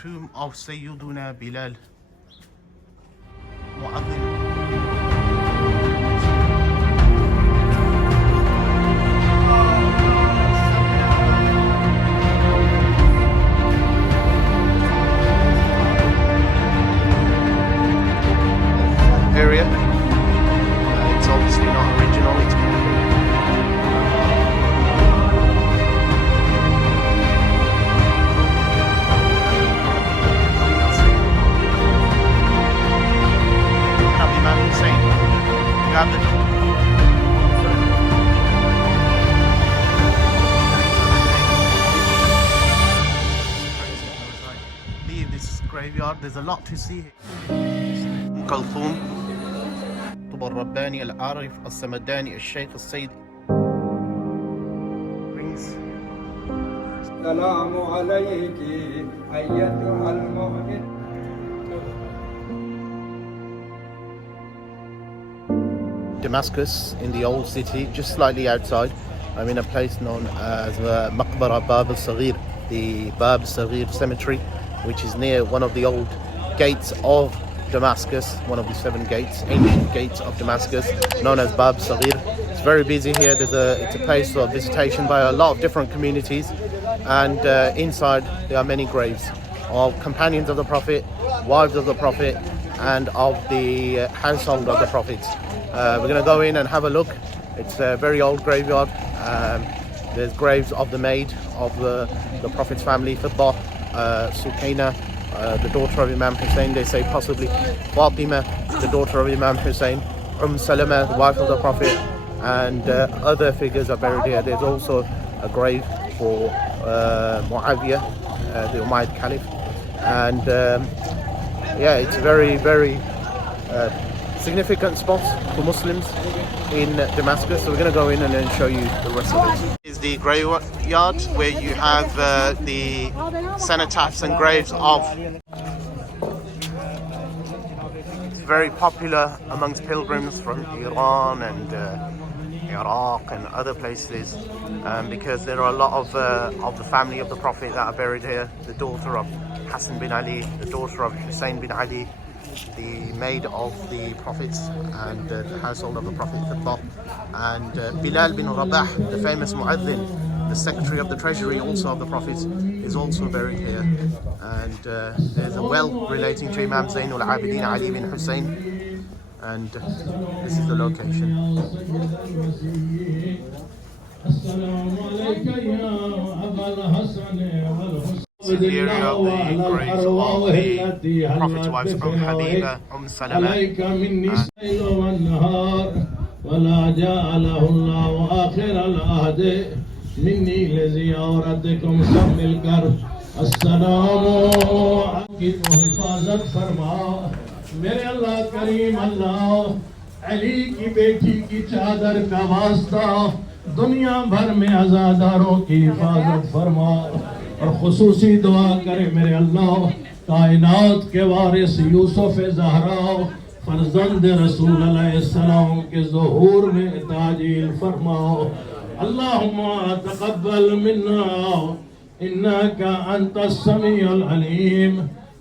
tomb of Sayyiduna Bilal, Mu'adhin. Area. It's obviously not original. Leave this graveyard. There's a lot to see here. Kulthum. الرباني العارف السمداني الشيخ السيد rings. السلام عليك أيتها المؤمن. Damascus, in the old city, just slightly outside. I'm in a place known as Maqbara Bab al-Saghir, the Bab al-Saghir cemetery, which is near one of the old gates of Damascus, one of the 7 gates, ancient gates of Damascus, known as Bab al-Saghir. It's very busy here. It's a place of visitation by a lot of different communities, and inside there are many graves of companions of the Prophet, wives of the Prophet, and of the household of the Prophet. We're going to go in and have a look. It's a very old graveyard. There's graves of the maid of the Prophet's family, Fiza, Sukaina, the daughter of Imam Hussein, they say possibly Fatima, the daughter of Imam Hussein, Salama, the wife of the Prophet, and other figures are buried here. There's also a grave for Muawiyah, the Umayyad Caliph, and yeah, it's a very, very significant spot for Muslims in Damascus. So we're going to go in and then show you the rest of it. This is the graveyard where you have the cenotaphs and graves of. It's very popular amongst pilgrims from Iran and Iraq and other places, because there are a lot of the family of the Prophet that are buried here. The daughter of Hassan bin Ali, the daughter of Hussein bin Ali, the maid of the Prophet, and the household of the Prophet, and Bilal bin Rabah, the famous Mu'adhin, the secretary of the treasury also of the Prophet, is also buried here. And there's a well relating to Imam Zainul Abidin Ali bin Hussein, and this is the location. This is the area of the graves of the Prophet's wives, Habiba, Salama, ولا جعله الله آخر العهد مني لزيارتكم سم الكرب السلام की तो हिफाजत फरमा मेरे अल्लाह करीम अल्लाह अली की बेटी की चादर का वास्ता दुनिया भर में आज़ादारों की हिफाजत फरमा और खुसूसी दुआ करे मेरे अल्लाह कायनात के वारिस यूसुफ ज़हरा फर्जंद रसूल अलैहिस्सलाम के ज़ुहूर में ताजील फरमाओ अल्लाहुम्मा तक़ब्बल मिन्ना इन्नका अंतस समीउल अलीम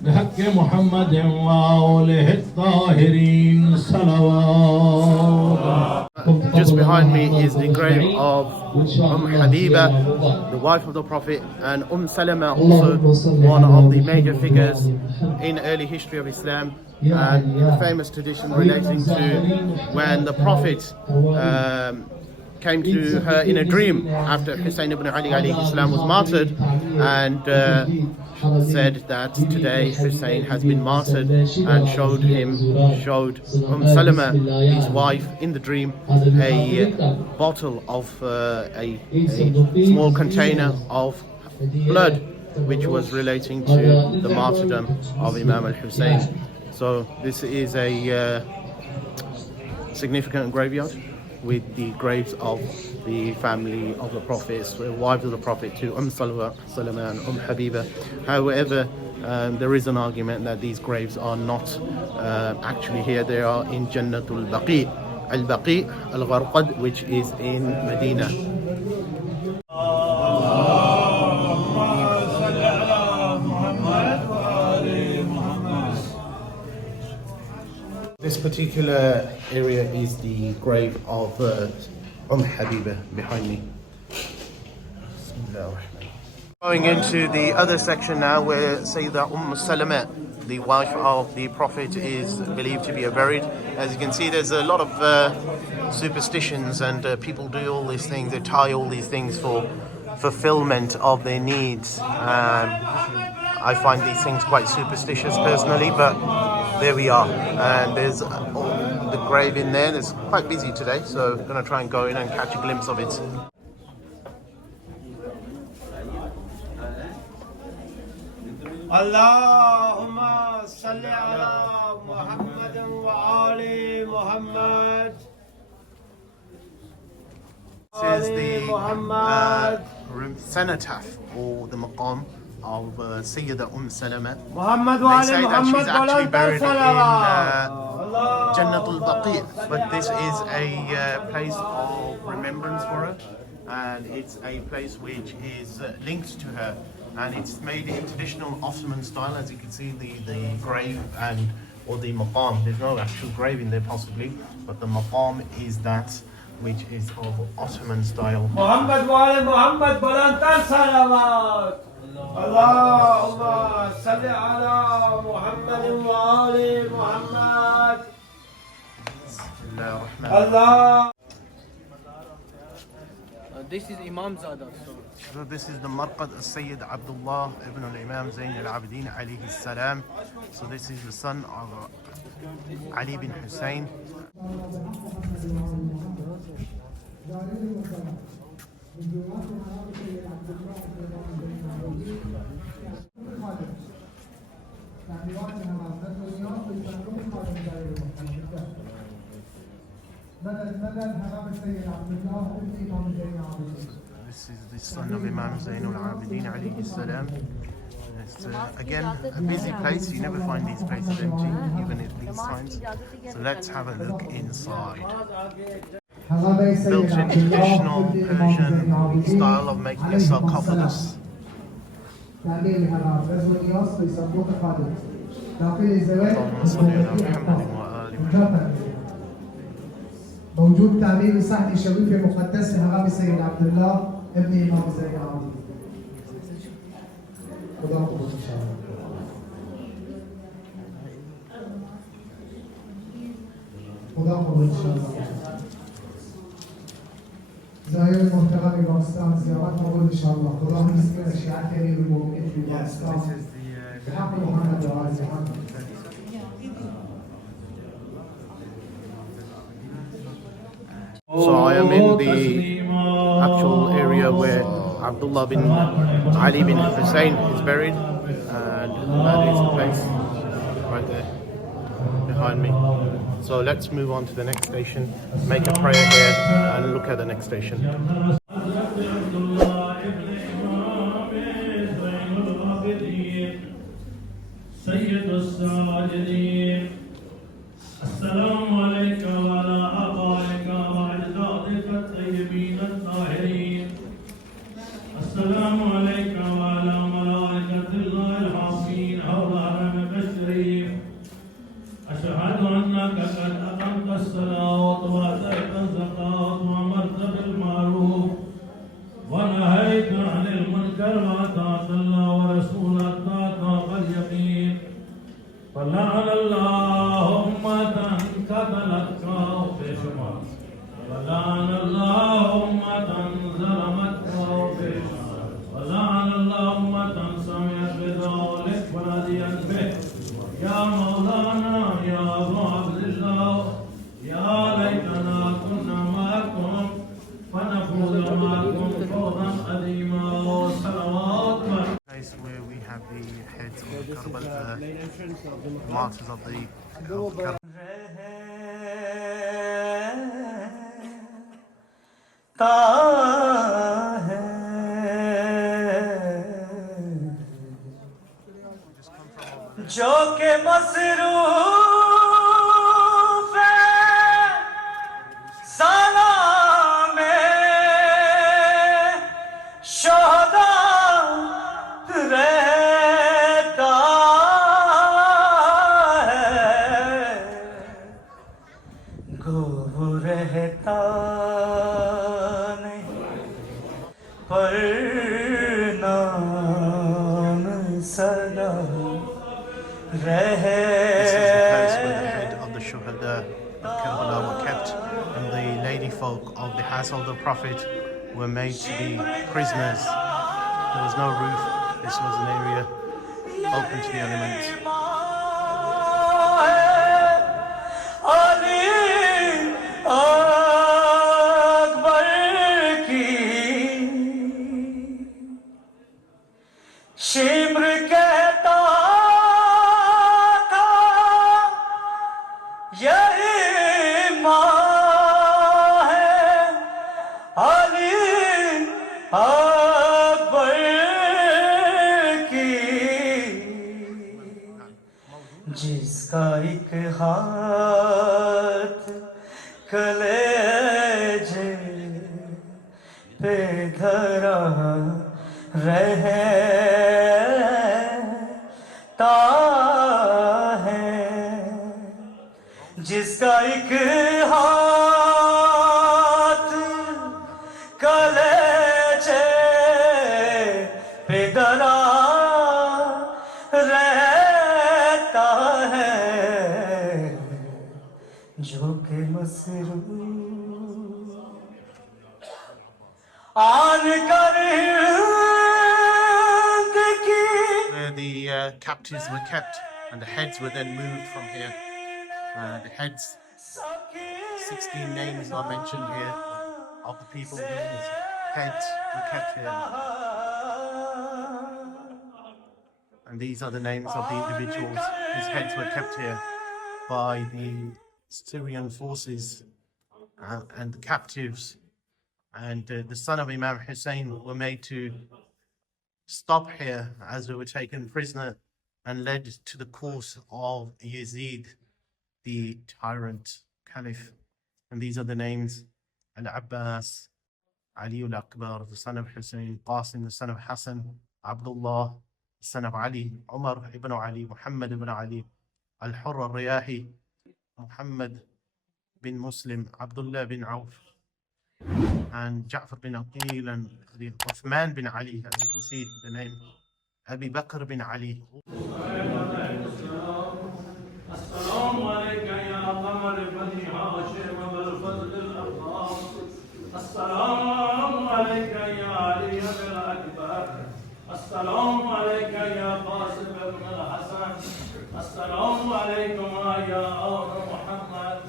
बिहक़्क़ि मुहम्मद व आलिहि त्ताहिरीन सलवात. Just behind me is the grave of Habiba, the wife of the Prophet, and Salama, also one of the major figures in early history of Islam, and the famous tradition relating to when the Prophet came to her in a dream after Hussein ibn Ali alayhi salam was martyred, and said that today Hussein has been martyred, and showed Salama, his wife, in the dream a bottle of a small container of blood, which was relating to the martyrdom of Imam al-Hussein. So this is a significant graveyard with the graves of the family of the Prophets, the wives of the Prophet, to Salama and Habiba. However, there is an argument that these graves are not actually here. They are in Jannatul Baqi, al-Baqi al-Gharqad, which is in Medina. particular area is the grave of Habiba behind me. Going into the other section now where Sayyidah Salama, the wife of the Prophet, is believed to be buried. As you can see, there's a lot of superstitions and people do all these things. They tie all these things for fulfillment of their needs. I find these things quite superstitious personally, but there we are. And there's the grave in there. It's quite busy today, so I'm going to try and go in and catch a glimpse of it. Allahumma salli ala Muhammadin wa ali Muhammad. This is the cenotaph or the maqam of Sayyidah Salama. Muhammad They say that she's actually buried in Jannatul Baqi, but this is a place of remembrance for her, and it's a place which is linked to her, and it's made in traditional Ottoman style. As you can see, the grave or the maqam, there's no actual grave in there possibly, but the maqam is that which is of Ottoman style. Muhammad wa ali Muhammad balantan salawat. Allahumma salli ala Muhammadin wa ali Muhammad. Allah. This is Imam Zada. So this is the Marqad al-Sayyid Abdullah ibn al-Imam Zayn al-Abidin alayhi salam. So this is the son of Ali bin Hussein. This is the son of Imam Zayn al-Abidin alayhi salam. It's again a busy place. You never find these places empty, even at these times. So let's have a look inside. Built in traditional Persian style of making a sarcophagus. موجود تعمير صحن شريفة مقدسة هرم سيد عبد الله ابن إمام زين العابدين. خدا قبول إن شاء الله. خدا قبول إن شاء الله. زائر المحترم باكستان زيارات قبول إن شاء الله. خدا مسكين الشيعة كريم المؤمنين في باكستان. بحق محمد وآل محمد. So I am in the actual area where Abdullah bin Ali bin Hussein is buried, and that is the place right there behind me. So let's move on to the next station, make a prayer here and look at the next station. السلام عليك وعلى آبائك وأجدادك الطيبين الطاهرين. السلام عليك وعلى ملائكة الله الحافين حول حرمك الشريف. أشهد أنك قد أقمت الصلاة وآتيت الزكاة وأمرت بالمعروف ونهيت عن المنكر وأطعت الله ورسوله طاعة اليقين. فلعن الله أمة قتلتك في شمال، ولعن الله أمة ظلمتك في شمال، ولعن الله أمة سمعت بذلك ورضيت به. يا مولانا يا أبا عبد الله، يا ليتنا كنا معكم فنفوز معكم فوزا عظيما. صلوات Place where we have the heads of the Karbala, martyrs of the Karbala. जो के मसरूफ सलाम शुहदा रहता है, सदा This is the place where the head of the Shuhada of Karbala were kept, and the lady folk of the household of the Prophet were made to be prisoners. There was no roof. This was an area open to the elements. शिम्र कहता था यही माँ है अली अकबर की जिसका एक हाथ कलेजे पे धरा रहता है जिसका एक हाथ कलेजे पे धरा रहता है जो के मसरूर आन कर Where the captives were kept, and the heads were then moved from here. The heads, 16 names are mentioned here of the people whose heads were kept here. And these are the names of the individuals whose heads were kept here by the Syrian forces and the captives. And the son of Imam Hussein were made to stop here as they were taken prisoner and led to the course of Yazid, the tyrant caliph. And these are the names: Al-Abbas, Ali al-Akbar, the son of Hussein; Qasim, the son of Hassan; Abdullah, the son of Ali; Umar ibn Ali; Muhammad ibn Ali; Al-Hurr al-Riyahi; Muhammad bin Muslim; Abdullah bin Auf; and Ja'far bin Aqil; and the Uthman bin Ali, as you can see the name, Abi Bakr bin Ali. السلام عليك يا قمر بني هاشم بالفضل الأخضر السلام عليك يا علي بن الأكبر السلام عليك يا قاسم بن الحسن السلام عليكما يا آل محمد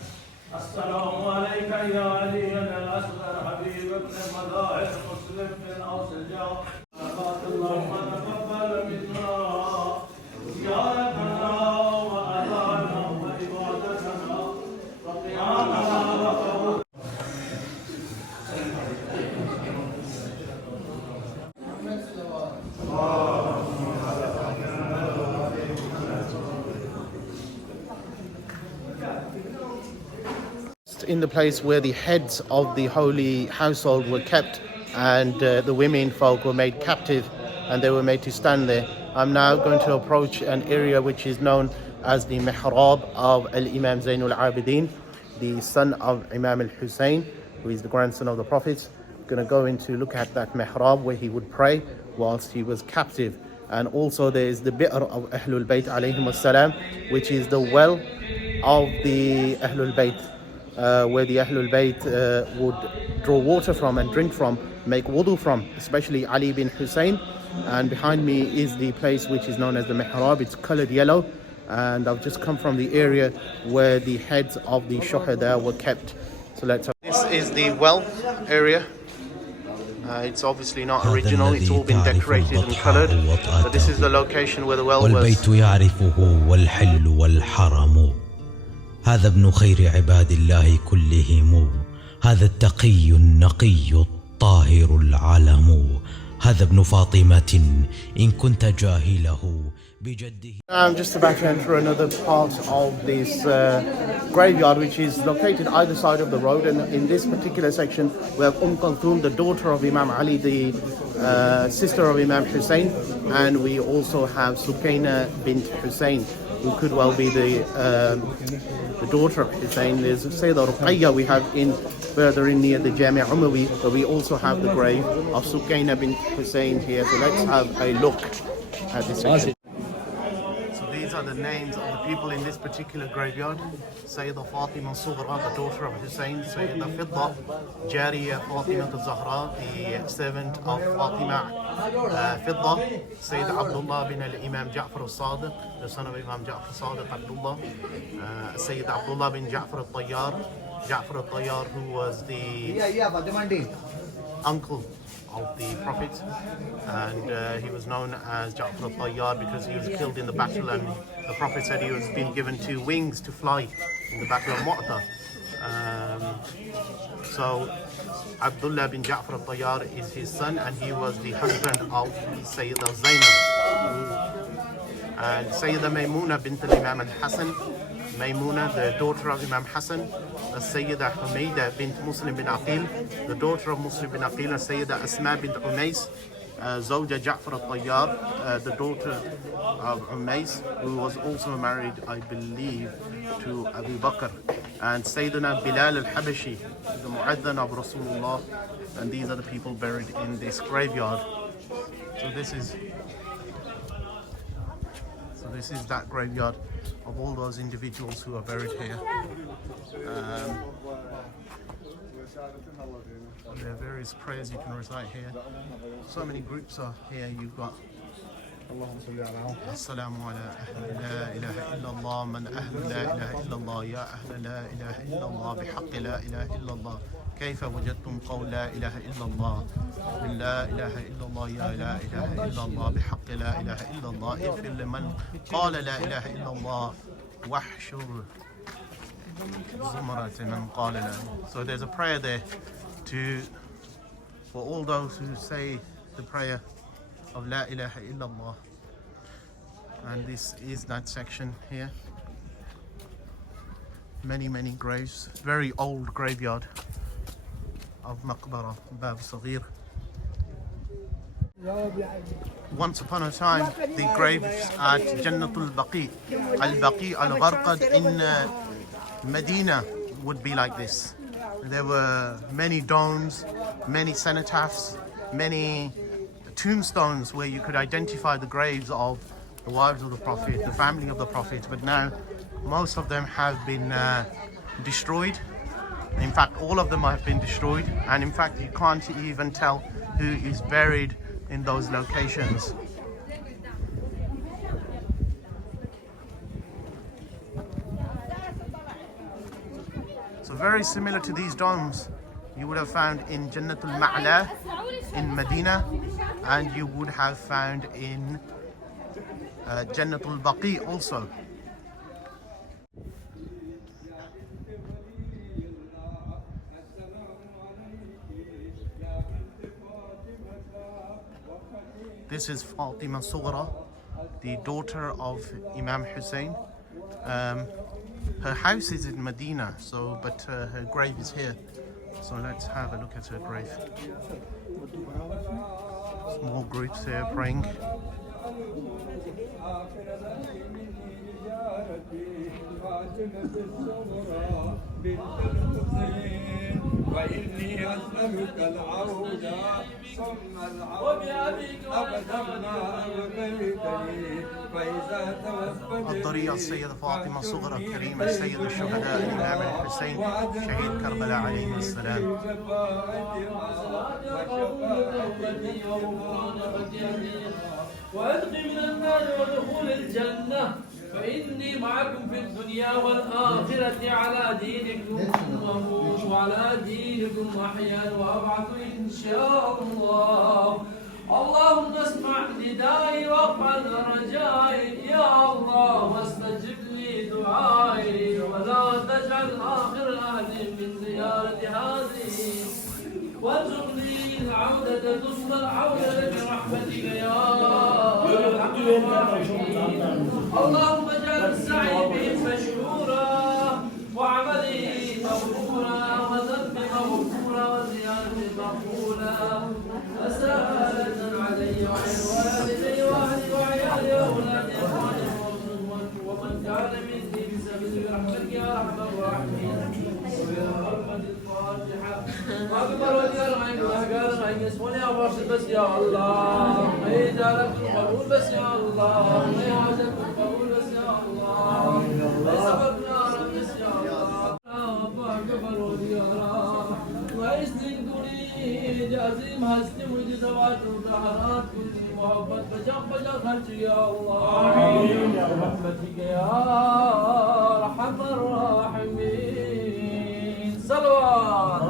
السلام عليك يا علي الأصغر حبيب بن مظاهر مسلم بن أوسجا اللهم تقبل منا زيارتنا وأذانا وعبادتنا وقيامنا وقبول In the place where the heads of the holy household were kept, and the women folk were made captive and they were made to stand there. I'm now going to approach an area which is known as the mihrab of Al-Imam Zainul Abidin, the son of Imam al-Hussein, who is the grandson of the Prophet. I'm going to go in to look at that mihrab where he would pray whilst he was captive. And also there is the bi'r of Ahlul Bayt alayhim as-salam, which is the well of the Ahlul Bayt, where the Ahlul Bayt would draw water from and drink from, make wudu from, especially Ali bin Hussein. And behind me is the place which is known as the mihrab. It's colored yellow, and I've just come from the area where the heads of the Shuhada were kept. So let's have. This is the well area. It's obviously not original, it's all been decorated and colored, but this is the location where the well was. والبيت يعرفه والحل والحرم هذا ابن خير عباد الله كلهم هذا التقي النقي الطاهر العلم هذا ابن فاطمة إن كنت جاهله بجده. I'm just about to enter another part of this graveyard, which is located either side of the road, and in this particular section we have Kulthum, the daughter of Imam Ali, the sister of Imam Hussein, and we also have Sukaina bint Hussein, who could well be the daughter of Hussein. There's Sayyidah Ruqayya we have in further in near the Jami' Umawi, but we also have the grave of Sukaina bint Hussein here. So let's have a look. at this section. So these are the names of the people in this particular graveyard. Sayyida Fatima al-Saghir, the daughter of Hussein. Sayyida Fidda, Jariya Fatima al-Zahra, the servant of Fatima Fidda. Sayyid Abdullah bin al-Imam Ja'far al-Sadiq, the son of Imam Ja'far al-Sadiq Abdullah. Sayyid Abdullah bin Ja'far al-Tayyar. Ja'far al-Tayyar, who was the uncle of the Prophet, and he was known as Ja'far al-Tayyar because he was killed in the battle, and the Prophet said he was been given 2 wings to fly in the battle of Mu'tah. So Abdullah bin Ja'far al-Tayyar is his son, and he was the husband of Sayyida Zainab. And Sayyida Maymuna bint al-Imam al-Hassan, Maymuna, the daughter of Imam Hassan, Sayyida Humayda bint Muslim bin Aqil, the daughter of Muslim bin Aqil, Sayyida Asma bint Umays, Zawja Ja'far al-Tayyar, the daughter of Umays, who was also married, I believe, to Abu Bakr, and Sayyidina Bilal al-Habshi, the Mu'adhan of Rasulullah. And these are the people buried in this graveyard. So this is that graveyard of all those individuals who are buried here. There are various prayers you can recite here. So many groups are here. You've got Assalamu ala ahli la ilaha illallah man ahli la ilaha illallah ya ahli la ilaha illallah bihaqqi la ilaha illallah كيف وجدتم قول لا إله إلا الله من لا إله إلا الله يا لا إله إلا الله بحق لا إله إلا الله اغفر لمن قال لا إله إلا الله واحشر زمرة من قال لا. So there's a prayer there for all those who say the prayer of La ilaha illallah, and this is that section here. Many graves, very old graveyard of Maqbara Bab al-Saghir. Once upon a time, the graves at Jannatul Baqi, al-Baqi al-Gharqad in Medina would be like this. There were many domes, many cenotaphs, many tombstones where you could identify the graves of the wives of the Prophet, the family of the Prophet, but now most of them have been destroyed. In fact, all of them have been destroyed, and in fact you can't even tell who is buried in those locations. So very similar to these domes you would have found in Jannatul Ma'la in Medina, and you would have found in Jannatul Baqi also. This is Fatima al-Saghir, the daughter of Imam Hussein. Her house is in Medina, but her grave is here. So let's have a look at her grave. Small groups here praying. وإني أسألك العودة ثم العودة أبدا ما أبقيتني فإذا توفت الضريع السيدة فاطمة الصغرى الكريمة السيد الشهداء الإمام الحسين شهيد كربلاء عليه السلام. وأدخل من النار ودخول الجنة فإني معكم في الدنيا والآخرة على دينكم وأموت وعلى دينكم أحيا وأبعث إن شاء الله. اللهم اسمع ندائي واقبل رجائي يا الله واستجب لي دعائي ولا تجعل آخر أهلي من زيارة هذه وارزقني العودة ثم العودة برحمتك يا أرحم الراحمين. اللهم اجعل السعي بهم مشكورا وعملي مغفورا وذنبي مغفورا وزيارتي مقبولا وسهالة علي وعلى والدي واهلي وعيالي واولادي ومن كان مني بسبب برحمتك يا ارحم الراحمين. وبرحمة الفاتحة واكبر وجل يسمعني يا باشا بس يا الله ما يجعلك القبول بس يا الله ما يعجبك القبول بس يا الله ما يسبقنا بس يا الله أباك فرود يا رب ويسلكني جازم هستي وجزوات وطهرات كل محبت بجا خلج يا الله برحمتك يا أرحم الراحمين صلوات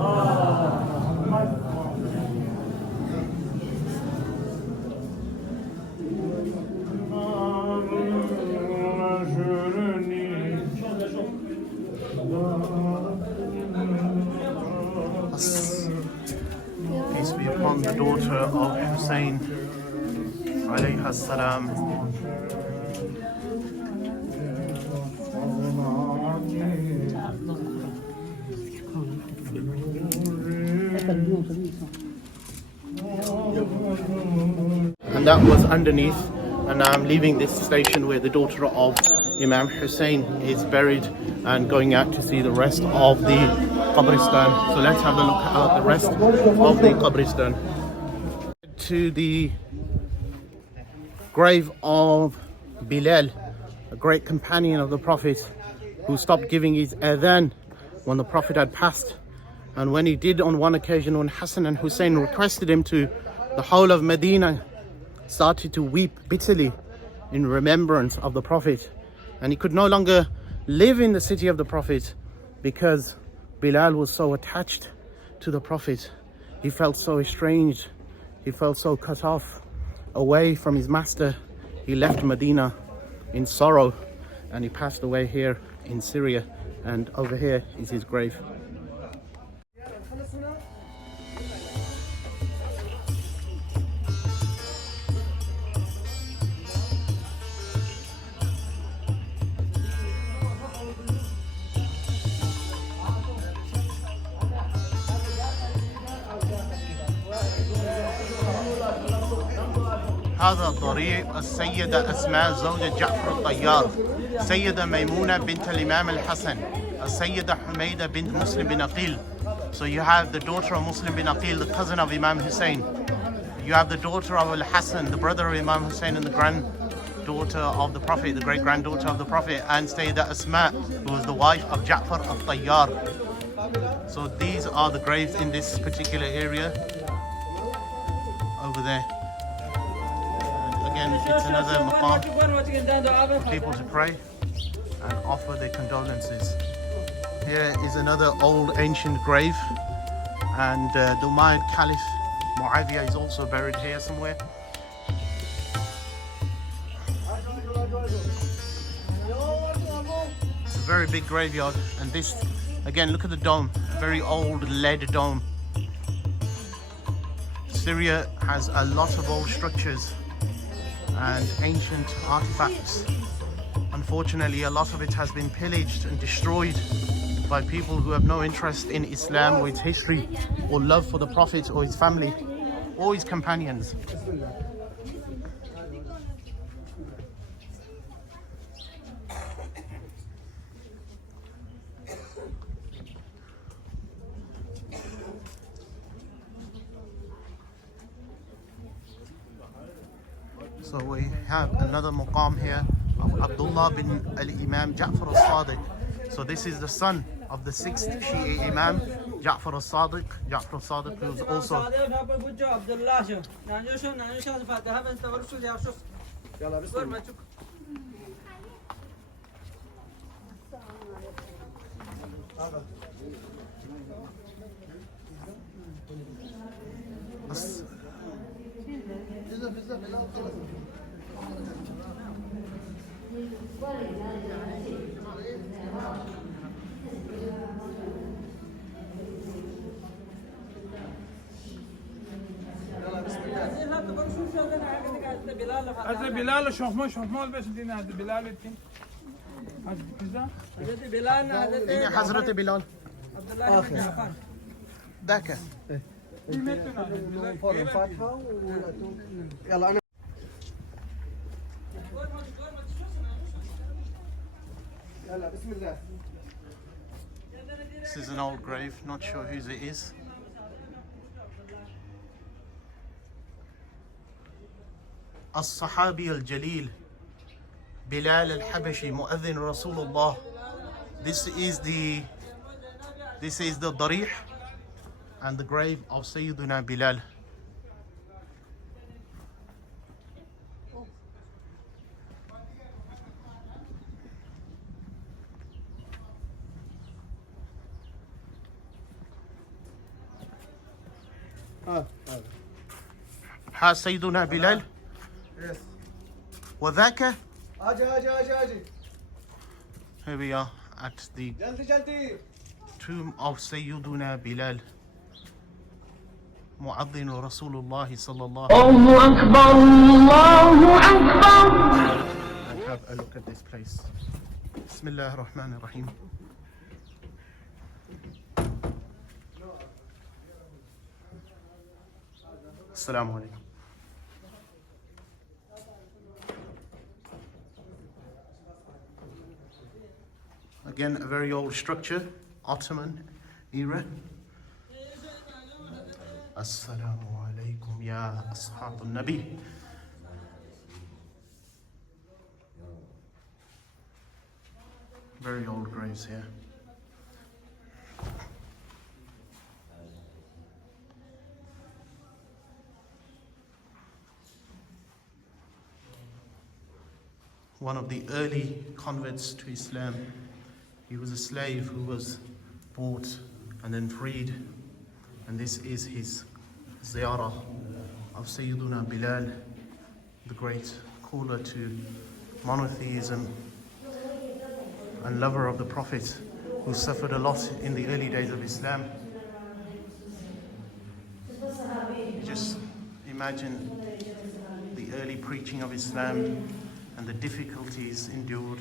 Peace be upon the daughter of Hussein alayhi salam. And that was underneath, and now I'm leaving this station where the daughter of Imam Hussein is buried and going out to see the rest of the Qabristan. So let's have a look at the rest of the Qabristan. To the grave of Bilal, a great companion of the Prophet, who stopped giving his adhan when the Prophet had passed. And when he did on one occasion, when Hassan and Hussein requested him to, the whole of Medina started to weep bitterly in remembrance of the Prophet. And he could no longer live in the city of the Prophet because Bilal was so attached to the Prophet. He felt so estranged. He felt so cut off, away from his master. He left Medina in sorrow and he passed away here in Syria. And over here is his grave. هذا ضريح السيدة أسماء زوجة جعفر الطيار، سيدة ميمونة بنت الإمام الحسن، السيدة حميدة بنت مسلم bin Aqil. So you have the daughter of Muslim bin Aqil, the cousin of Imam Hussein. You have the daughter of Al-Hassan, the brother of Imam Hussein, and the granddaughter of the Prophet, the great granddaughter of the Prophet, and Sayyida Asma, who was the wife of Ja'far al-Tayyar. So these are the graves in this particular area over there. Again, it's another maqam for people to pray and offer their condolences. Here is another old ancient grave, and the Umayyad Caliph Muawiyah is also buried here somewhere. It's a very big graveyard, and this, again, look at the dome, a very old lead dome. Syria has a lot of old structures and ancient artifacts. Unfortunately, a lot of it has been pillaged and destroyed by people who have no interest in Islam or its history or love for the Prophet or his family or his companions. So we have another maqam here of Abdullah bin al-Imam Ja'far al-Sadiq. So this is the son of the 6th Shi'i Imam, Ja'far al-Sadiq. Ja'far al-Sadiq, who was also Hazreti Bilal şohmal besin Hazreti Bilal ettin. Hazreti Fiza. Hazreti Bilal ne Hazreti Hazreti Bilal. Abdullah bin Affan. ذاك. This is an old grave, not sure whose it is. الصحابي الجليل Bilal al-Habashi مؤذن Rasulullah. This is the Darih and the grave of Sayyiduna Bilal. ها سيدنا بلال. Yes. وذاك. Aji. Here we are at the Jaldi. tomb of Sayyiduna Bilal مؤذن رسول الله صلى الله عليه وسلم. الله أكبر الله أكبر. And have a look at this place. بسم الله الرحمن الرحيم. السلام عليكم. Again, a very old structure, Ottoman era. Assalamu alaikum ya ashab al-Nabi. Very old graves here. One of the early converts to Islam. He was a slave who was bought and then freed. And this is his ziyarah of Sayyiduna Bilal, the great caller to monotheism and lover of the Prophet, who suffered a lot in the early days of Islam. Just imagine the early preaching of Islam and the difficulties endured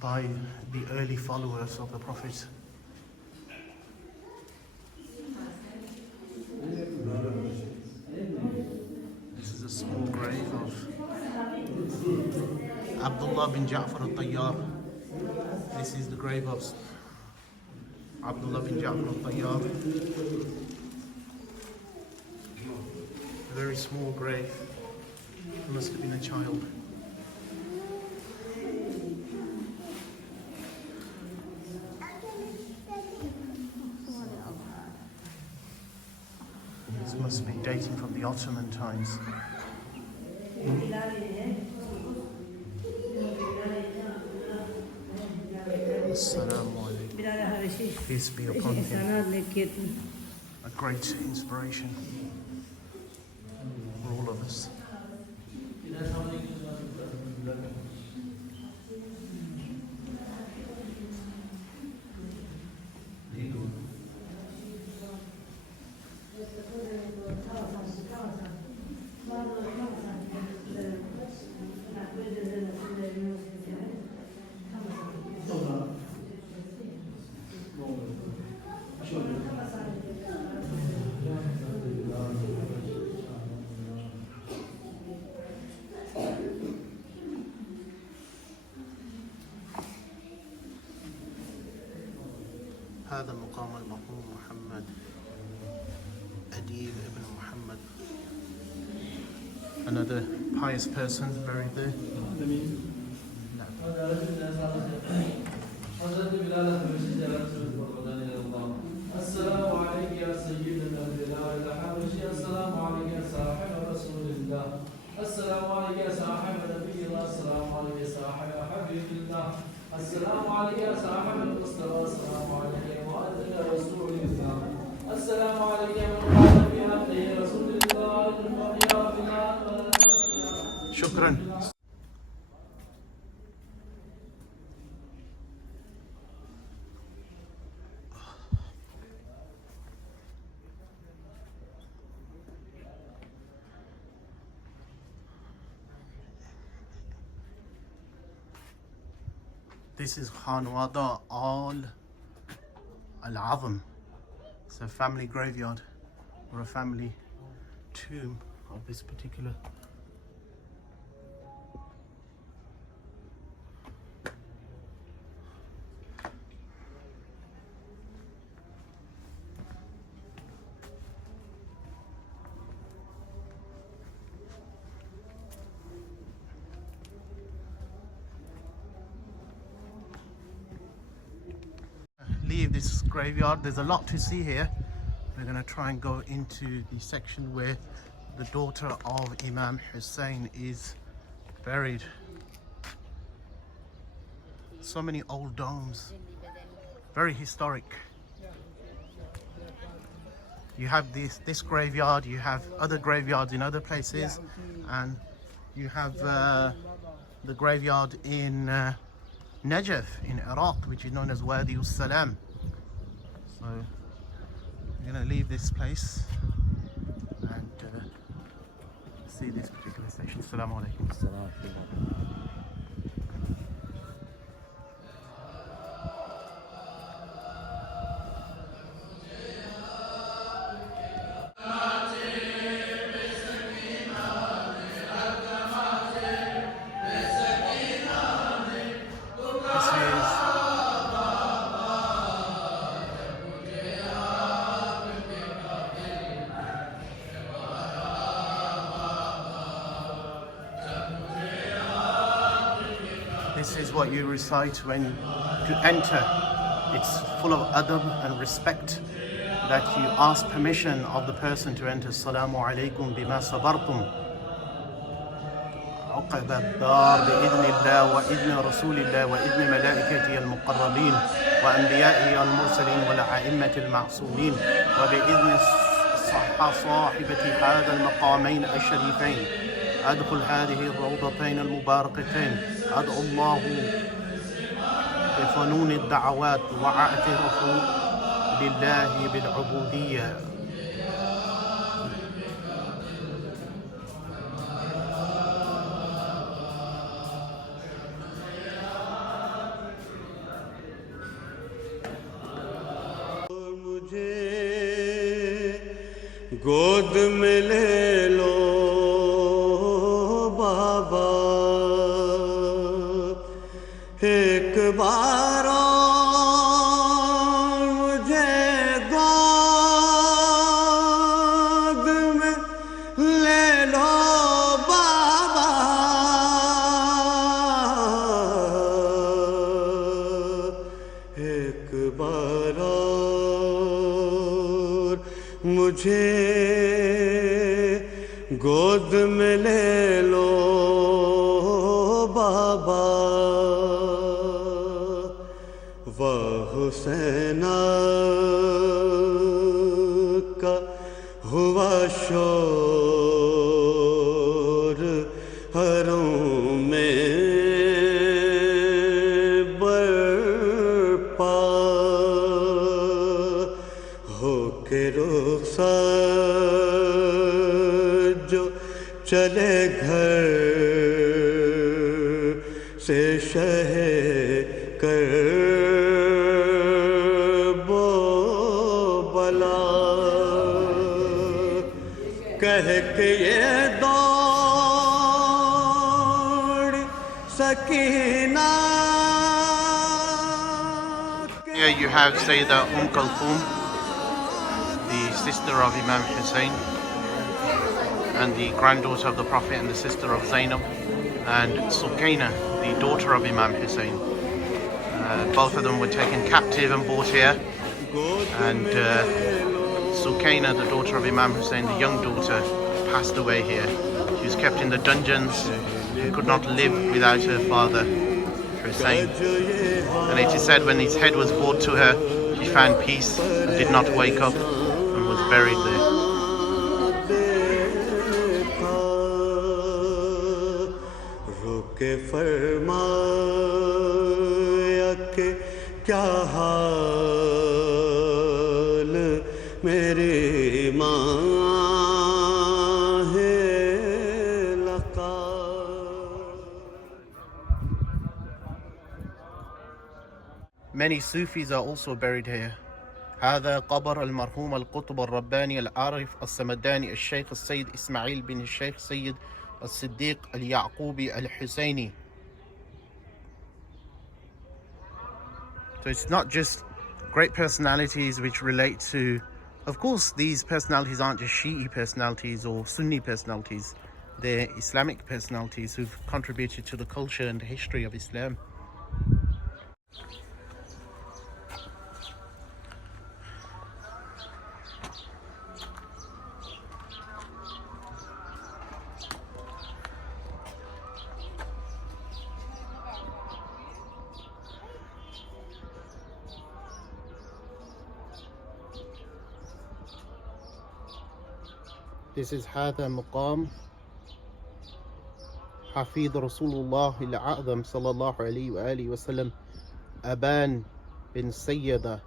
by the early followers of the Prophet. This is a small grave of Abdullah bin Ja'far al-Tayyar. This is the grave of Abdullah bin Ja'far al-Tayyar. A very small grave. He must have been a child. This must be dating from the Ottoman times. Assalamu alaikum. Peace be upon him. A great inspiration for all of us. هذا مقام المرحوم محمد أديب ibn Muhammad. Another pious person buried there. السلام عليك يا سيدنا بلال الحبشي. السلام عليك يا صاحب رسول الله. السلام عليك يا صاحب نبي الله. السلام عليك يا صاحب حبيب الله. السلام عليك يا صاحب المصطفى. السلام عليك يا مؤذن رسول الله. السلام عليك يا من قال في حقه رسول الله. يا بلال. شكرا. This is Khanwada al-Azam. It's a family graveyard or a family tomb of this particular. leave this graveyard. There's a lot to see here. We're going to try and go into the section where the daughter of Imam Hussein is buried. So many old domes, very historic. You have this graveyard, you have other graveyards in other places, and you have the graveyard in Najaf in Iraq, which is known as Wadi al-Salam. So we're going to leave this place and see this particular section. Assalamu alaikum. This is what you recite when to enter. It's full of adab and respect, that you ask permission of the person to enter. Assalamu alaikum bima sabartum. عقب الدار بإذن الله وإذن رسول الله وإذن ملائكته المقربين وأنبيائه المرسلين والأئمة المعصومين وبإذن صاحبة هذا المقامين الشريفين أدخل هذه الروضتين المباركتين أدعو الله بفنون الدعوات وأعترف لله بالعبودية. गोद में ले लो बाबा एक बार मुझे गोद में ले लो बाबा एक बार मुझे गोद में ले लो बाबा वाह हुसैना का हुआ शोर हरों में बरपा हो के रुखसार जो चले घर से शह करबो बला कह के ये दौड़ Sakina. Here you have Sayyida Kulthum, the sister of Imam Hussein and the granddaughter of the Prophet and the sister of Zainab, and Sukaina, the daughter of Imam Hussein. Both of them were taken captive and brought here, and Sukaina, the daughter of Imam Hussein, the young daughter, passed away here. She was kept in the dungeons and could not live without her father Hussein. And it is said when his head was brought to her, she found peace and did not wake up and was buried there. के फरमाया के क्या हाल मेरी माँ है लका. Many Sufis are also buried here. هذا قبر المرحوم القطب الرباني العارف السمداني الشيخ السيد إسماعيل بن الشيخ سيد الصديق اليعقوبي الحسيني. So it's not just great personalities which relate to, of course these personalities aren't just Shi'i personalities or Sunni personalities, they're Islamic personalities who've contributed to the culture and history of Islam. This is هذا مقام حفيد رسول الله الأعظم صلى الله عليه وآله وسلم أبان bin Sayyada.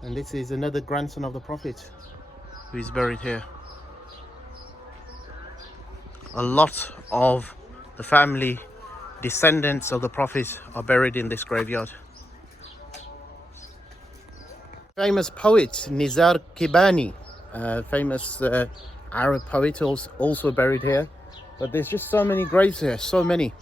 And this is another grandson of the Prophet who is buried here. A lot of the family descendants of the Prophet are buried in this graveyard. Famous poet Nizar Kibani, famous Arab poet, also buried here. But there's just so many graves here, so many.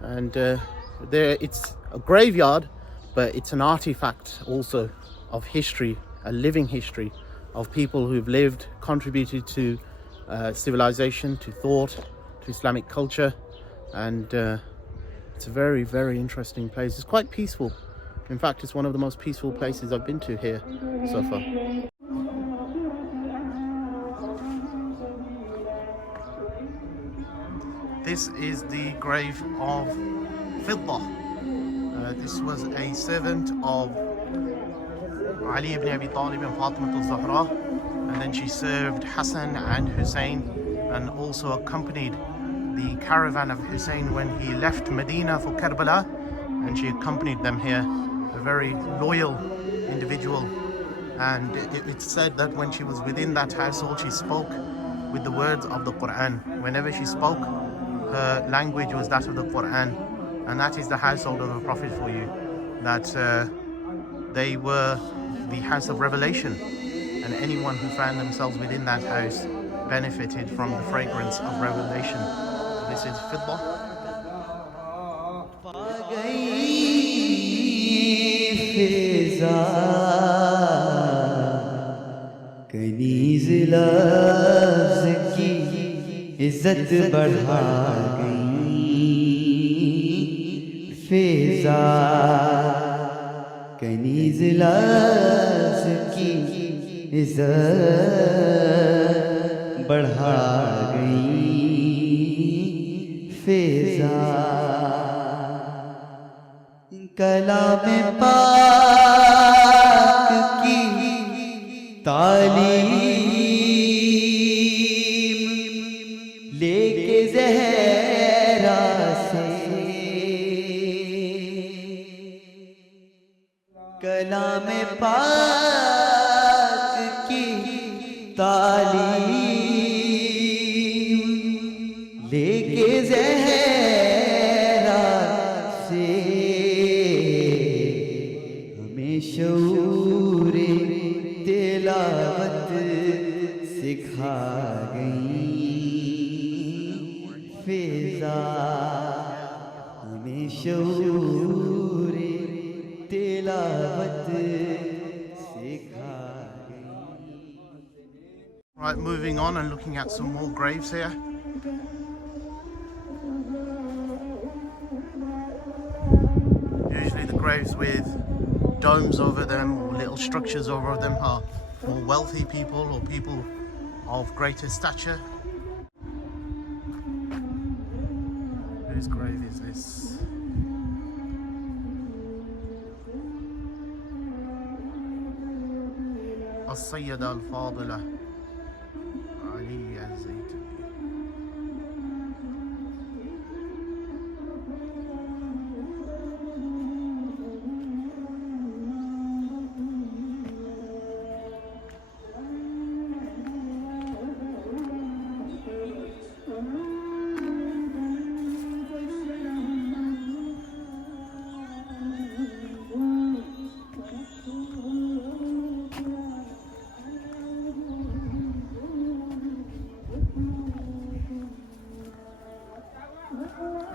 And it's a graveyard, but it's an artifact also of history, a living history of people who've lived, contributed to civilization, to thought, to Islamic culture. And it's a very, very interesting place. It's quite peaceful. In fact, it's one of the most peaceful places I've been to here so far. This is the grave of Fiza. This was a servant of Ali ibn Abi Talib and Fatima al-Zahra, and then she served Hassan and Hussein, and also accompanied the caravan of Hussein when he left Medina for Karbala, and she accompanied them here. A very loyal individual, and it's said that when she was within that household, she spoke with the words of the Quran. Whenever she spoke, her language was that of the Quran, and that is the household of the Prophet for you, that they were the house of revelation, and anyone who found themselves within that house benefited from the fragrance of revelation. So this is Fiza. Kaneez लफ्ज़ की इज्जत बढ़ा गई फिज़ा, कनीज़ लफ्ज़ की इज्जत बढ़ा गई फिज़ा, कलाम पाक की तालीम लेके ज़हरा से, कलाम पाक की तालीम लेके ज़हरा से हमें शऊरे तिलावत सिखा गई फिज़ा, हमें शऊरे तिलावत सिखा गई. Right, moving on and looking at some more graves here. Usually the graves with domes over them or little structures over them are more wealthy people or people of greater stature. Whose grave is this? Al-Sayyida al-Fadila Ali al-Zaytuni.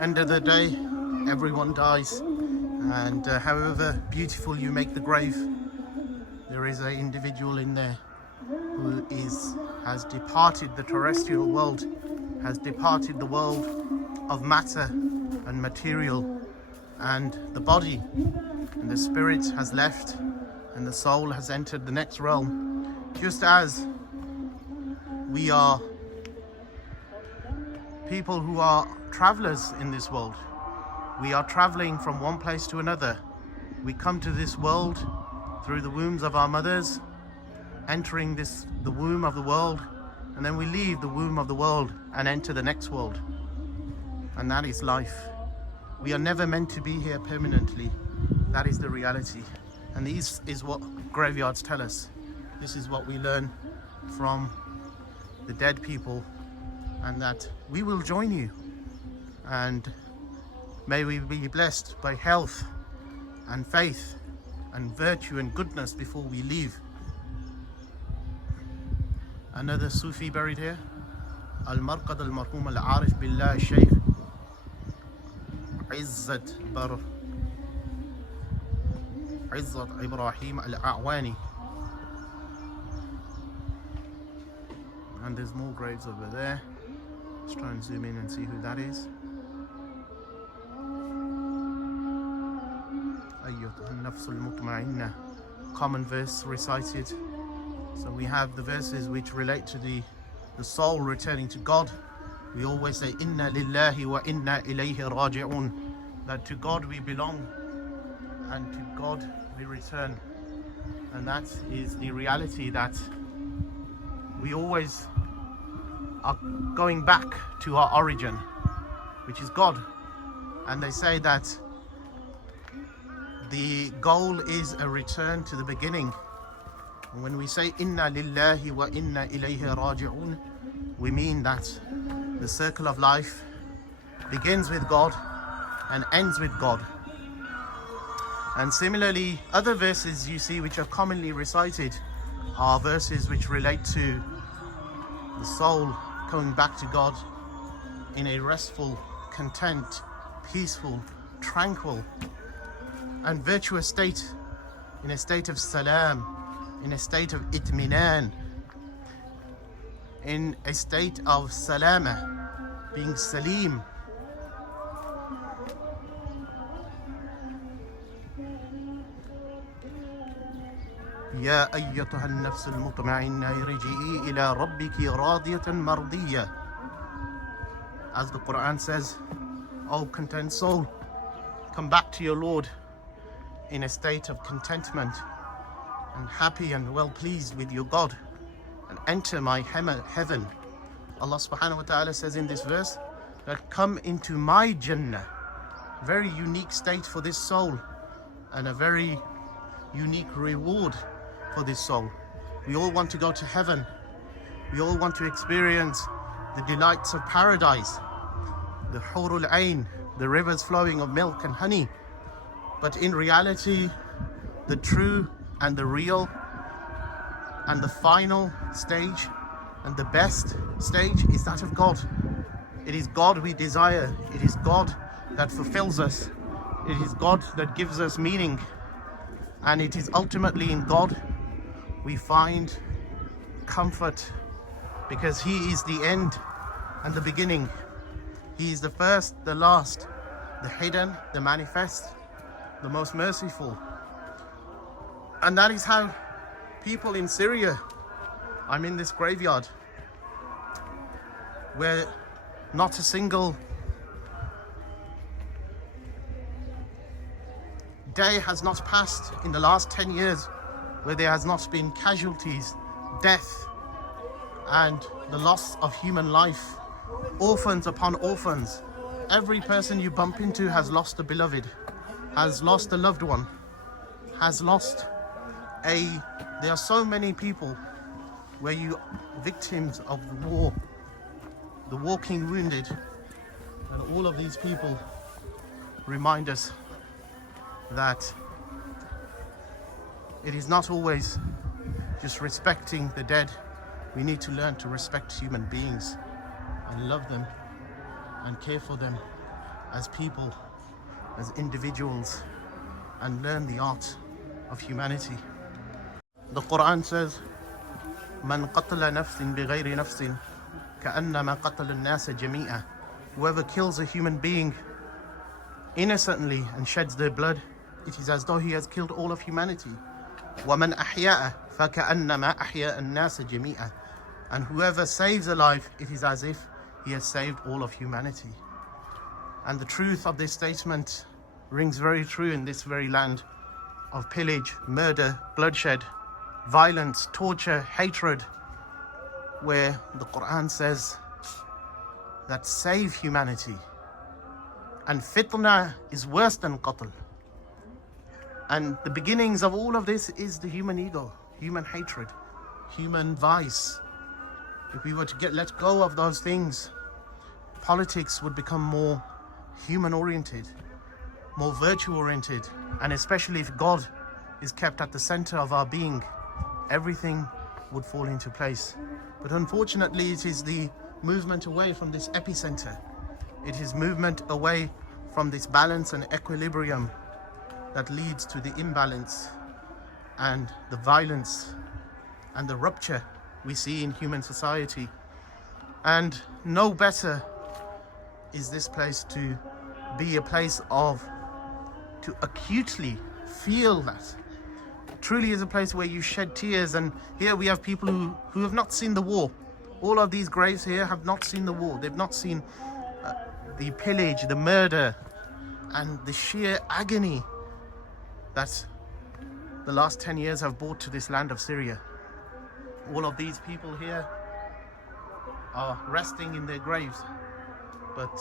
End of the day, everyone dies, and however beautiful you make the grave, there is an individual in there who has departed the terrestrial world, has departed the world of matter and material, and the body and the spirit has left, and the soul has entered the next realm. Just as we are people who are travelers in this world. We are traveling from one place to another. We come to this world through the wombs of our mothers, entering the womb of the world, and then we leave the womb of the world and enter the next world. And that is life. We are never meant to be here permanently. That is the reality. And this is what graveyards tell us. This is what we learn from the dead people, and that we will join you. And may we be blessed by health and faith and virtue and goodness before we leave. Another Sufi buried here, al-Marqad al-Marhum al-Arif Billah Shaykh Izzat Ibrahim al-A'wani. And there's more graves over there. Let's try and zoom in and see who that is. Ayyatuha nafsul mutma'inna. Common verse recited. So we have the verses which relate to the soul returning to God. We always say, Inna lillahi wa inna ilayhi raji'un. That to God we belong and to God we return. And that is the reality, that we always are going back to our origin, which is God. And they say that the goal is a return to the beginning. And when we say Inna lillahi wa inna ilayhi raji'un, we mean that the circle of life begins with God and ends with God. And similarly, other verses you see which are commonly recited are verses which relate to the soul coming back to God in a restful, content, peaceful, tranquil and virtuous state, in a state of salam, in a state of itminan, in a state of salama, being salim. يا أيتها النفس المطمئنة ارجعي إلى ربك راضية مرضية. As the Quran says, O content soul, come back to your Lord in a state of contentment and happy and well pleased with your God, and enter my heaven. Allah subhanahu wa ta'ala says in this verse that come into my Jannah. Very unique state for this soul and a very unique reward for this soul. We all want to go to heaven. We all want to experience the delights of paradise, the hurul ain, the rivers flowing of milk and honey. But in reality, the true and the real and the final stage and the best stage is that of God. It is God we desire. It is God that fulfills us. It is God that gives us meaning. And it is ultimately in God we find comfort, because He is the end and the beginning. He is the first, the last, the hidden, the manifest, the most merciful. And that is how people in Syria, I'm in this graveyard, where not a single day has not passed in the last 10 years where there has not been casualties, death, and the loss of human life, orphans upon orphans. Every person you bump into has lost a beloved, has lost a loved one, has lost there are so many people where you victims of the war, the walking wounded, and all of these people remind us that it is not always just respecting the dead. We need to learn to respect human beings and love them and care for them as people, as individuals, and learn the art of humanity. The Quran says, "Man qatala nafsin bighayri nafsin ka'annama qatala an-nasa jami'a." Whoever kills a human being innocently and sheds their blood, it is as though he has killed all of humanity. وَمَنْ أَحْيَاءَ فَكَأَنَّمَا أَحْيَاءَ النَّاسَ جَمِيعًا. And whoever saves a life, it is as if he has saved all of humanity. And the truth of this statement rings very true in this very land of pillage, murder, bloodshed, violence, torture, hatred, where the Quran says that save humanity. And fitna is worse than qatl. And the beginnings of all of this is the human ego, human hatred, human vice. If we were to let go of those things, politics would become more human oriented, more virtue oriented, and especially if God is kept at the center of our being, everything would fall into place. But unfortunately, it is the movement away from this epicenter. It is movement away from this balance and equilibrium that leads to the imbalance and the violence and the rupture we see in human society. And no better is this place to be a place of, to acutely feel that. Truly is a place where you shed tears. And here we have people who have not seen the war. All of these graves here have not seen the war. They've not seen the pillage, the murder, and the sheer agony that the last 10 years have brought to this land of Syria. All of these people here are resting in their graves, but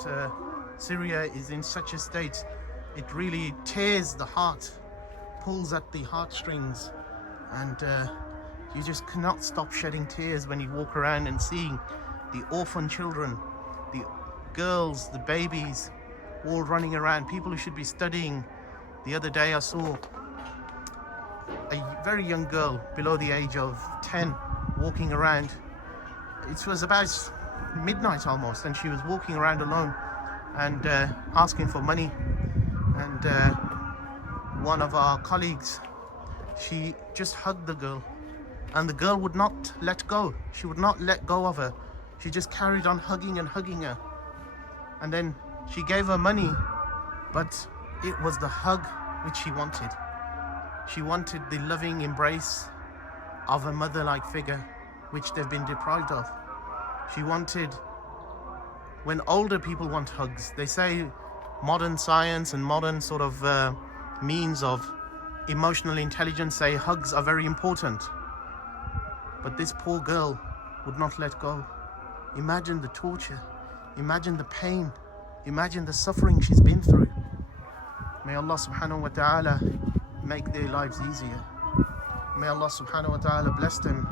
Syria is in such a state, it really tears the heart, pulls at the heartstrings, and you just cannot stop shedding tears when you walk around and seeing the orphan children, the girls, the babies, all running around, people who should be studying. The other day I saw a very young girl below the age of 10 walking around. It was about midnight almost, and she was walking around alone and asking for money. And one of our colleagues, she just hugged the girl, and the girl would not let go. She would not let go of her. She just carried on hugging and hugging her. And then she gave her money, but it was the hug which she wanted. She wanted the loving embrace of a mother-like figure, which they've been deprived of. She wanted, when older people want hugs, they say modern science and modern sort of means of emotional intelligence say hugs are very important. But this poor girl would not let go. Imagine the torture, imagine the pain, imagine the suffering she's been through. May Allah subhanahu wa ta'ala make their lives easier. May Allah subhanahu wa ta'ala bless them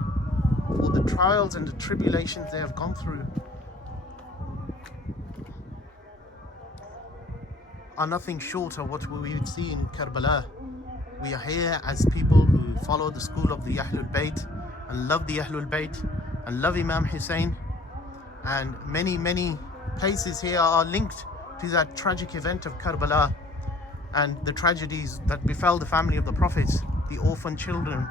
for the trials and the tribulations they have gone through. Are nothing short of what we would see in Karbala. We are here as people who follow the school of the Ahlul Bayt and love the Ahlul Bayt and love Imam Hussein. And many places here are linked to that tragic event of Karbala and the tragedies that befell the family of the Prophet, the orphan children.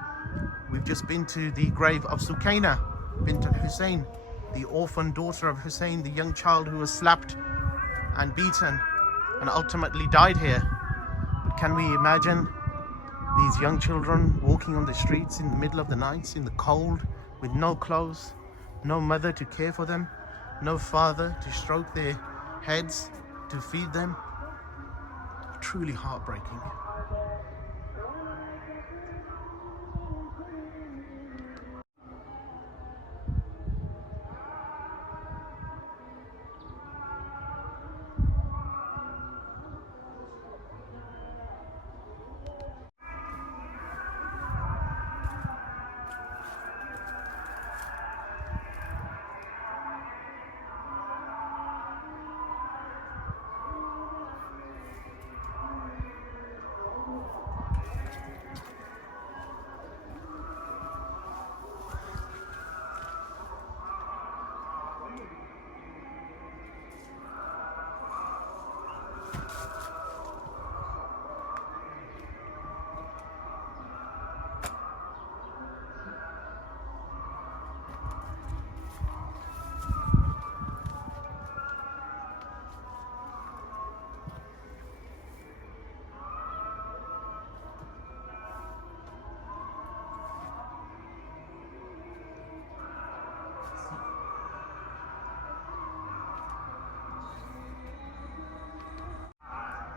We've just been to the grave of Sukaina bint al-Hussein, the orphan daughter of Hussein, the young child who was slapped and beaten and ultimately died here. But can we imagine these young children walking on the streets in the middle of the night, in the cold, with no clothes, no mother to care for them, no father to stroke their heads, to feed them? Truly heartbreaking.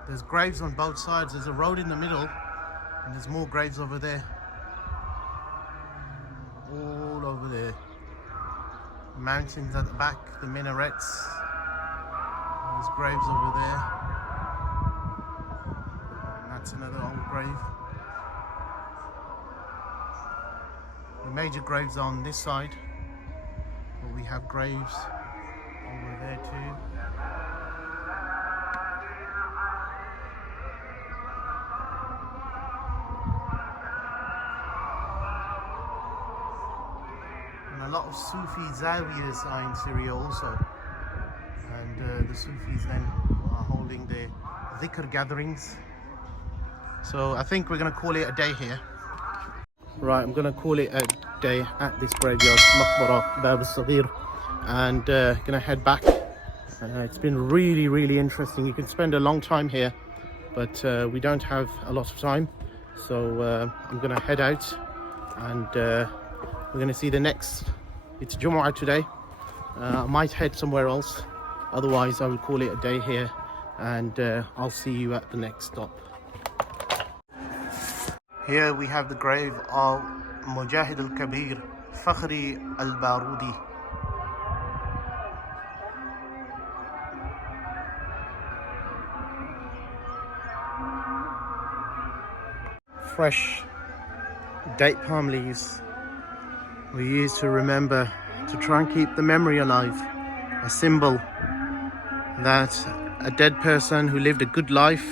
There's graves on both sides. There's a road in the middle, and there's more graves over there. the mountains at the back, the minarets. There's graves over there. And that's another old grave. The major graves are on this side, but we have graves over there too. And a lot of Sufi zawiyas are in Syria also. And the Sufis then are holding their dhikr gatherings. So I think we're going to call it a day here. Right, I'm going to call it a day at this graveyard, Maqbara Bab al-Saghir, and going to head back. It's been really interesting. You can spend a long time here, but we don't have a lot of time. So I'm going to head out, and we're going to see the next. It's Jumu'ah today. I might head somewhere else. Otherwise, I will call it a day here, and I'll see you at the next stop. Here we have the grave of Mujahid al-Kabir, Fakhri al-Barudi. Fresh date palm leaves we use to remember, to try and keep the memory alive. A symbol that a dead person who lived a good life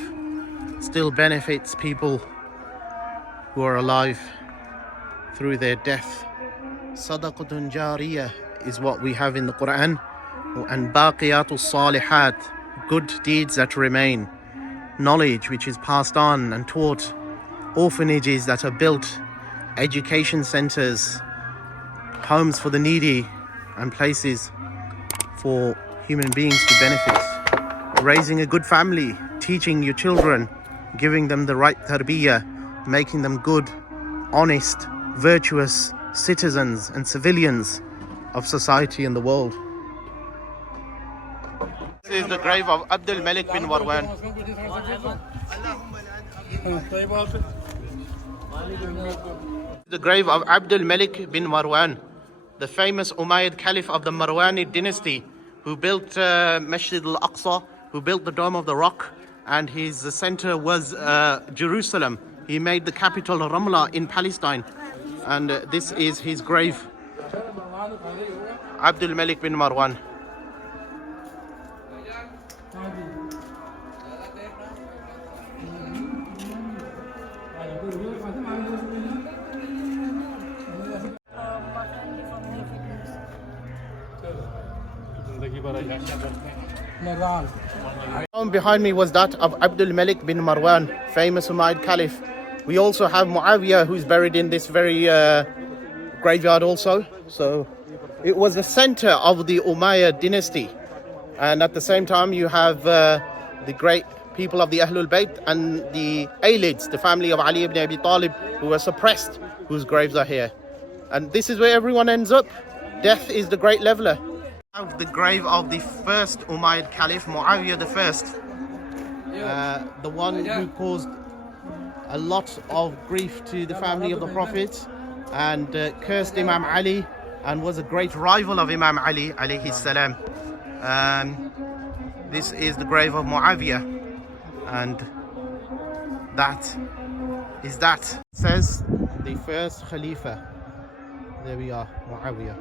still benefits people who are alive through their death. Sadaqatun jariyah is what we have in the Quran, and baqiyatul salihat, good deeds that remain, knowledge which is passed on and taught, orphanages that are built, education centers, homes for the needy, and places for human beings to benefit. Raising a good family, teaching your children, giving them the right tarbiyah, making them good, honest, virtuous citizens and civilians of society and the world. This is the grave of Abdul Malik bin Marwan. The grave of Abdul Malik bin Marwan, the famous Umayyad Caliph of the Marwani dynasty, who built Masjid al-Aqsa, who built the Dome of the Rock, and his center was Jerusalem. He made the capital Ramla in Palestine, and this is his grave. Abdul Malik bin Marwan. Behind me was that of Abdul Malik bin Marwan, famous Umayyad Caliph. We also have Muawiyah, who's buried in this very graveyard also. So it was the center of the Umayyad dynasty. And at the same time, you have the great people of the Ahlul Bayt and the Alids, the family of Ali ibn Abi Talib, who were suppressed, whose graves are here. And this is where everyone ends up. Death is the great leveler. The grave of the first Umayyad Caliph, Muawiyah the First, the one who caused a lot of grief to the family of the Prophet and cursed Imam Ali and was a great rival of Imam Ali alayhi salam. This is the grave of Muawiyah, and that is that. It says the first Khalifa. There we are, Muawiyah.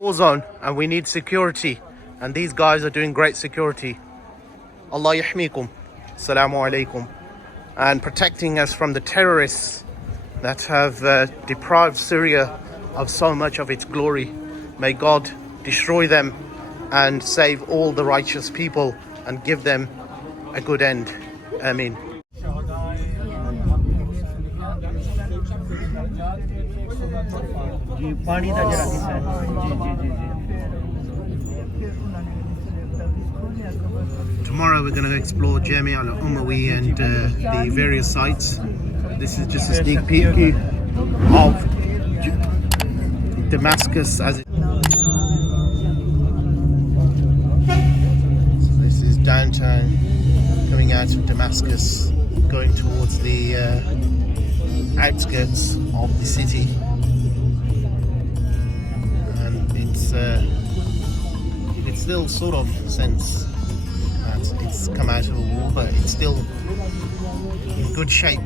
War zone, and we need security, and these guys are doing great security. Allah yahmikum, assalamu alaikum, and protecting us from the terrorists that have deprived Syria of so much of its glory. May God destroy them and save all the righteous people and give them a good end. Ameen. Tomorrow we're going to explore Jami al-Umawi and the various sites. This is just a sneak peek of Damascus as it. So this is downtown, coming out of Damascus, going towards the outskirts of the city. it's still sort of, since that it's come out of a war, but it's still in good shape.